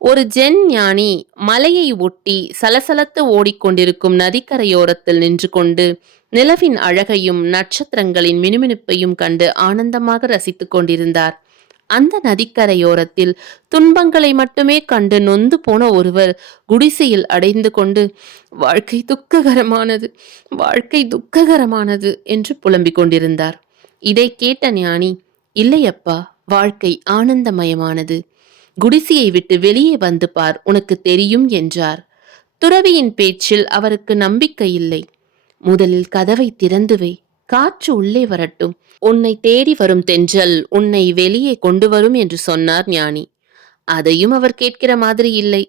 ஒரு ஜென் ஞானி மலையை ஒட்டி சலசலத்து ஓடிக்கொண்டிருக்கும் நதிக்கரையோரத்தில் நின்று கொண்டு நிலவின் அழகையும் நட்சத்திரங்களின் மினுமினுப்பையும் கண்டு ஆனந்தமாக ரசித்துக் கொண்டிருந்தார். அந்த நதிக்கரையோரத்தில் துன்பங்களை மட்டுமே கண்டு நொந்து போன ஒருவர் குடிசையில் அடைந்து கொண்டு வாழ்க்கை துக்ககரமானது வாழ்க்கை துக்ககரமானது என்று புலம்பிக் கொண்டிருந்தார். இதை கேட்ட ஞானி இல்லையப்பா வாழ்க்கை ஆனந்தமயமானது. குடிசையை விட்டு வெளியே வந்து பார் உனக்கு தெரியும் என்றார். துறவியின் பேச்சில் அவருக்கு நம்பிக்கை இல்லை. முதலில் கதவை திறந்து வை காற்று உள்ளே வரட்டும். உன்னை தேடி வரும் தென்றல் உன்னை வெளியே கொண்டு வரும் என்று சொன்னார் ஞானி. அதையும் அவர் கேட்கிற மாதிரி இல்லை.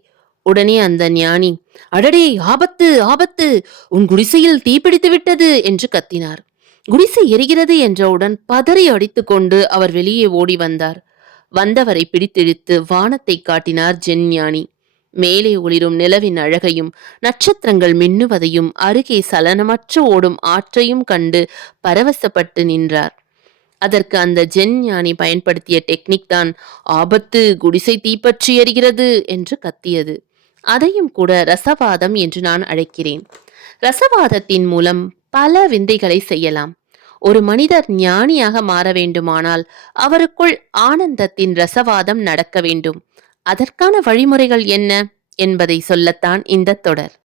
உடனே அந்த ஞானி அடடே ஆபத்து ஆபத்து உன் குடிசையில் தீப்பிடித்து விட்டது என்று கத்தினார். குடிசை எரிகிறது என்றவுடன் பதறி அடித்துக்கொண்டு அவர் வெளியே ஓடி வந்தார். வந்தவரை பிடித்திழுத்து வானத்தை காட்டினார் ஜென் ஞானி மேலே ஒளிரும் நிலவின் அழகையும் நட்சத்திரங்கள் மின்னுவதையும் அருகே சலனமற்ற ஓடும் ஆற்றையும் கண்டு பரவசப்பட்டு நின்றார். அதற்கு அந்த ஜென் ஞானி பயன்படுத்திய டெக்னிக் தான் ஆபத்து குடிசை தீப்பற்றி எறிகிறது என்று கத்தியது. அதையும் கூட ரசவாதம் என்று நான் அழைக்கிறேன். ரசவாதத்தின் மூலம் பல விந்தைகளை செய்யலாம். ஒரு மனிதர் ஞானியாக மாற வேண்டுமானால் அவருக்குள் ஆனந்தத்தின் ரசவாதம் நடக்க வேண்டும். அதற்கான வழிமுறைகள் என்ன? என்பதை சொல்லத்தான் இந்த தொடர்.